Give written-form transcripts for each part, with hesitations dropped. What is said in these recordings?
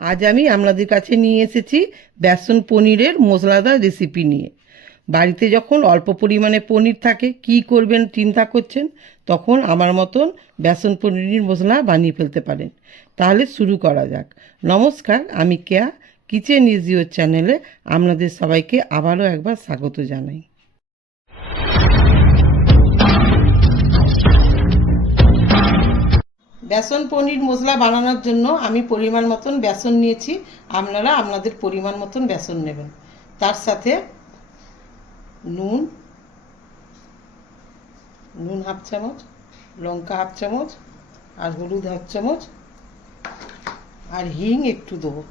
আজ আমি আপনাদের কাছে নিয়ে এসেছি বেসন পনিরের মশলাদার রেসিপি নিয়ে। বাড়িতে যখন অল্প পরিমাণে পনির থাকে কি করবেন চিন্তা করছেন, তখন আমার মতন বেসন পনিরের মশলা বানিয়ে ফেলতে পারেন। তাহলে শুরু করা যাক। নমস্কার, আমি কেয়া, কিচেন ইজ ইওর চ্যানেলে আপনাদের সবাইকে আবারও একবার স্বাগত জানাই। বেসন পনির মশলা বানানোর জন্য আমি পরিমাণ মতন বেসন নিয়েছি। আপনারা আপনাদের পরিমাণ মতন বেসন নেবেন। তার সাথে নুন হাফ চামচ, লঙ্কা হাফ চামচ, আর হলুদ হাফ চামচ, আর হিং একটু দেবো।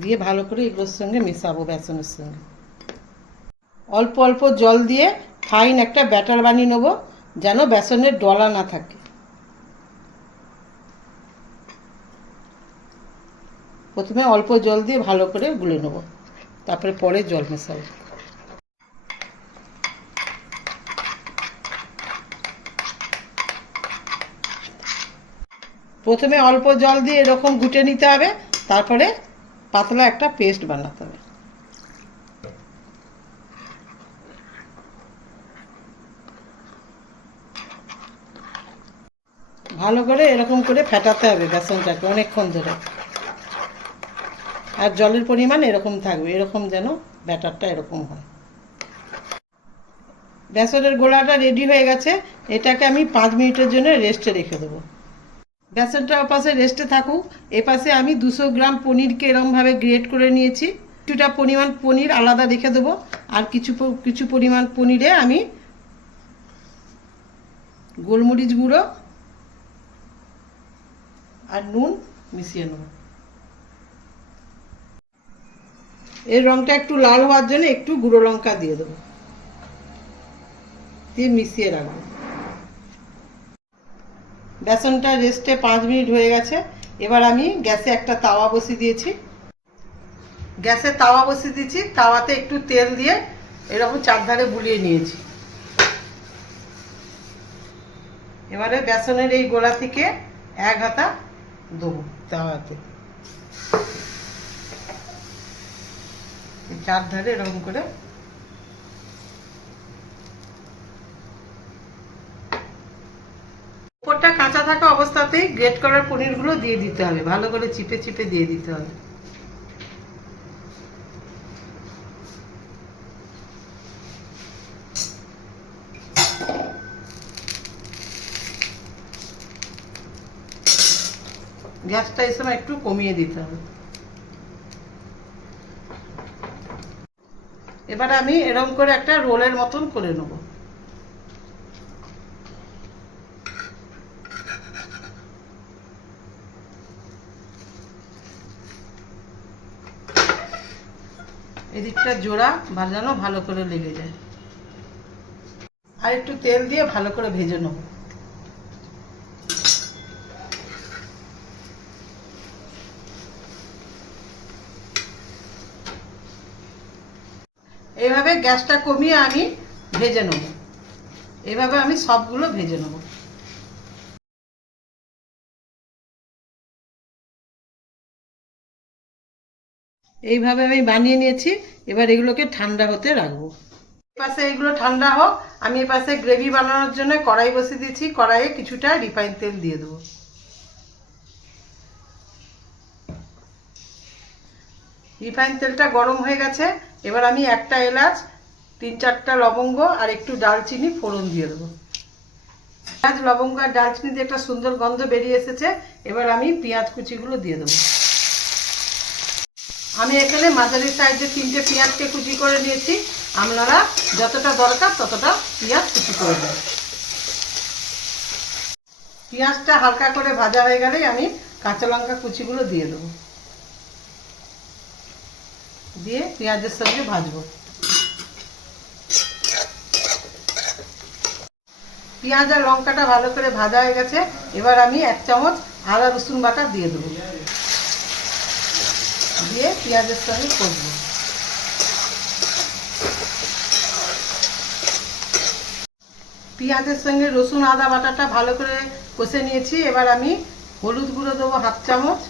দিয়ে ভালো করে এগুলোর সঙ্গে মেশাবো বেসনের সঙ্গে। অল্প অল্প জল দিয়ে ফাইন একটা ব্যাটার বানিয়ে নেব, যেন বেসনের ডলা না থাকে। প্রথমে অল্প জল দিয়ে ভালো করে গুলে নেব, তারপরে পরে জল মেশাবো। প্রথমে অল্প জল দিয়ে এরকম ঘুটে নিতে হবে, তারপরে পাতলা একটা পেস্ট বানাতে হবে। ভালো করে এরকম করে ফেটাতে হবে বেসনটাকে অনেকক্ষণ ধরে। আর জলের পরিমাণ এরকম থাকবে, এরকম যেন ব্যাটারটা এরকম হয়। বেসনের গোলাটা রেডি হয়ে গেছে। এটাকে আমি 5 মিনিটের জন্য রেস্টে রেখে দেবো। বেসনটা ওপাশে রেস্টে থাকুক। এপাশে আমি 200 গ্রাম পনিরকে এরকমভাবে গ্রেট করে নিয়েছি। কিছুটা পরিমাণ পনির আলাদা রেখে দেবো, আর কিছু পরিমাণ পনিরে আমি গোলমরিচ গুঁড়ো আর নুন মিশিয়ে নেব। এর রঙটা একটু লাল হওয়ার জন্য একটু গুঁড়ো লঙ্কা দিয়ে দেবো, দিয়ে মিশিয়ে রাখবো। বেসনটা রেস্টে 5 মিনিট হয়ে গেছে। এবার আমি গ্যাসে একটা তাওয়া বসিয়ে দিয়েছি। তাওয়াতে একটু তেল দিয়ে এরকম চারধারে বুলিয়ে নিয়েছি। এবারে বেসনের এই গোলা থেকে এক হাতা দেবো তাওয়াতে, চারধারে এরকম করে। উপরটা কাঁচা থাকা অবস্থাতেই গ্রেট করার পনিরগুলো দিয়ে দিতে হবে, ভালো করে চিপে চিপে দিয়ে দিতে হবে। গ্যাসটা এই সময় একটু কমিয়ে দিতে হবে। এবার আমি এরকম করে একটা রোলের মতন করে নেব। এদিকটা জোড়া ভাজানো ভালো করে লেগে যায়। আর একটু তেল দিয়ে ভালো করে ভেজে নেব। এইভাবে গ্যাসটা কমিয়ে আমি ভেজে নেব। এইভাবে আমি সবগুলো ভেজে নেব। এইভাবে আমি বানিয়ে নিয়েছি। এবার এগুলোকে ঠান্ডা হতে রাখবো। এপাশে এগুলো ঠান্ডা হোক, আমি এপাশে গ্রেভি বানানোর জন্য কড়াই বসিয়ে দিয়েছি। কড়াইয়ে কিছুটা রিফাইন তেল দিয়ে দেবো। রিফাইন তেলটা গরম হয়ে গেছে। এবার আমি একটা এলাচ, 3-4টা লবঙ্গ আর একটু দারচিনি ফোড়ন দিয়ে দেবো। পেঁয়াজ, লবঙ্গ আর দারচিনি দিয়ে একটা সুন্দর গন্ধ বেরিয়ে এসেছে। এবার আমি পেঁয়াজ কুচিগুলো দিয়ে দেবো। আমি এখানে মাঝারি সাইজে 3টে পেঁয়াজকে কুচি করে নিয়েছি। আপনারা যতটা দরকার ততটা পেঁয়াজ কুচি করে দেবেন। পেঁয়াজটা হালকা করে ভাজা হয়ে গেলেই আমি কাঁচা লঙ্কা কুচিগুলো দিয়ে দেবো, দিয়ে পেঁয়াজের সঙ্গে ভাজবো। পেঁয়াজ আর লঙ্কাটা ভালো করে ভাজা হয়ে গেছে। এবার আমি 1 চামচ আদা রসুন বাটা দিয়ে দেবো, দিয়ে পেঁয়াজের সঙ্গে কষবো। পেঁয়াজের সঙ্গে রসুন আদা বাটাটা ভালো করে কষে নিয়েছি। এবার আমি হলুদ গুঁড়ো দেবো 1/2 চামচ,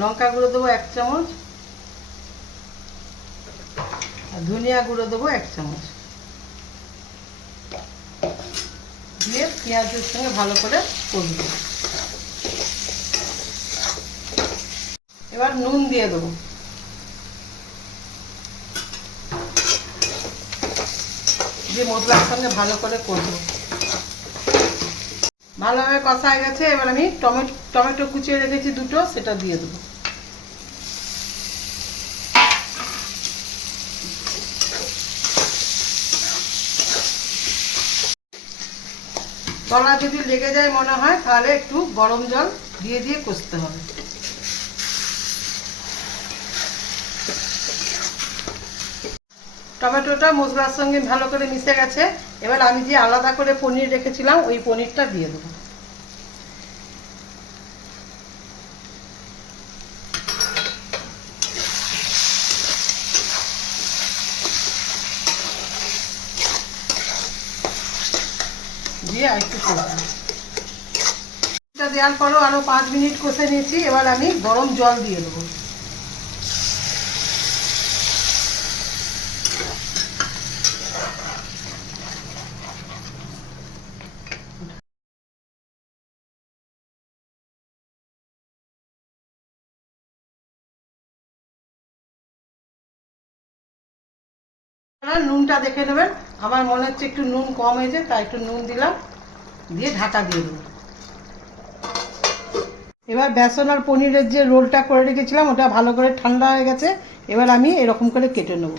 লঙ্কা গুঁড়ো দেবো 1 চামচ, আর ধনিয়া গুঁড়ো দেবো 1 চামচ দিয়ে পেঁয়াজের সঙ্গে ভালো করে কষবো। এবার নুন দিয়ে দেবো, দিয়ে মশলার সঙ্গে ভালো করে কষবো। ভালোভাবে কষা হয়ে গেছে। এবার আমি টমেটো কুচিয়ে রেখেছি 2টো, সেটা দিয়ে দেবো। তলা যদি লেগে যায় মনে হয় তাহলে একটু গরম জল দিয়ে দিয়ে কষতে হবে। টমেটোটা মশলার সঙ্গে ভালো করে মিশে গেছে। এবার আমি যে আলাদা করে পনির রেখেছিলাম ওই পনিরটা দিয়ে দেবো। দিয়ে একটু কষবো। এটা দেওয়ার পরও আরও 5 মিনিট কষে নিয়েছি। এবার আমি গরম জল দিয়ে দেবো। নুনটা দেখে নেবেন, আমার মনে হচ্ছে একটু নুন কম হয়েছে, তাই একটু নুন দিলাম, দিয়ে ঢাকা দিয়ে দেবো। এবার বেসন আর পনিরের যে রোলটা করে রেখেছিলাম ওটা ভালো করে ঠান্ডা হয়ে গেছে। এবার আমি এরকম করে কেটে নেব।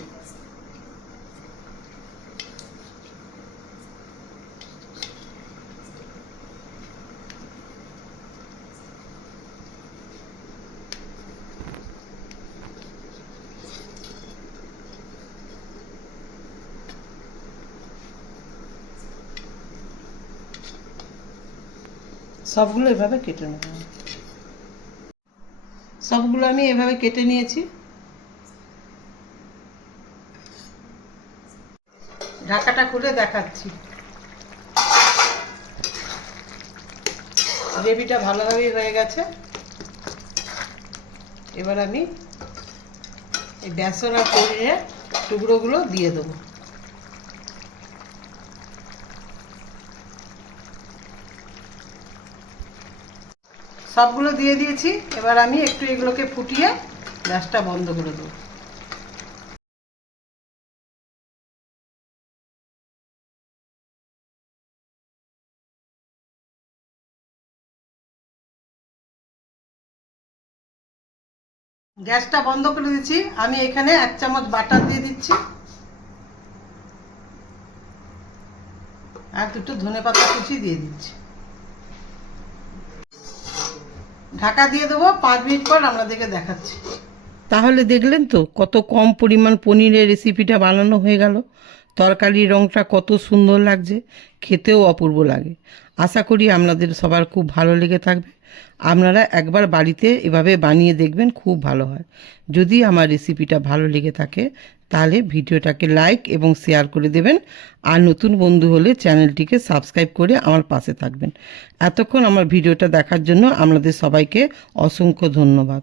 সবগুলো এভাবে কেটে নেব। সবগুলো আমি এভাবে কেটে নিয়েছি। ঢাকাটা খুলে দেখাচ্ছি। গ্রেভিটা ভালোভাবেই হয়ে গেছে। এবার আমি এই বেসন আর পনিরের টুকরোগুলো দিয়ে দেবো। সবগুলো দিয়ে দিয়েছি। এবার আমি একটু এগুলোকে ফুটিয়ে গ্যাসটা বন্ধ করে দেবো। গ্যাসটা বন্ধ করে দিচ্ছি। আমি এখানে 1 চামচ বাটার দিয়ে দিচ্ছি, আর 2টো ধনেপাতা কুচি দিয়ে দিচ্ছি। ঢাকা দিয়ে দেবো। 5 মিনিট পর আপনাদেরকে দেখাচ্ছি। তাহলে দেখলেন তো কত কম পরিমাণ পনিরের রেসিপিটা বানানো হয়ে গেল। তরকারির রঙটা কত সুন্দর লাগছে, খেতেও অপূর্ব লাগে। আশা করি আপনাদের সবার খুব ভালো লেগে থাকবে। আপনারা একবার বাড়িতে এভাবে বানিয়ে দেখবেন, খুব ভালো হয়। যদি আমার রেসিপিটা ভালো লেগে থাকে তাহলে ভিডিওটাকে লাইক এবং শেয়ার করে দেবেন। আর নতুন বন্ধু হলে চ্যানেলটিকে সাবস্ক্রাইব করে আমার পাশে থাকবেন। এতক্ষণ আমার ভিডিওটা দেখার জন্য আপনাদের সবাইকে অসংখ্য ধন্যবাদ।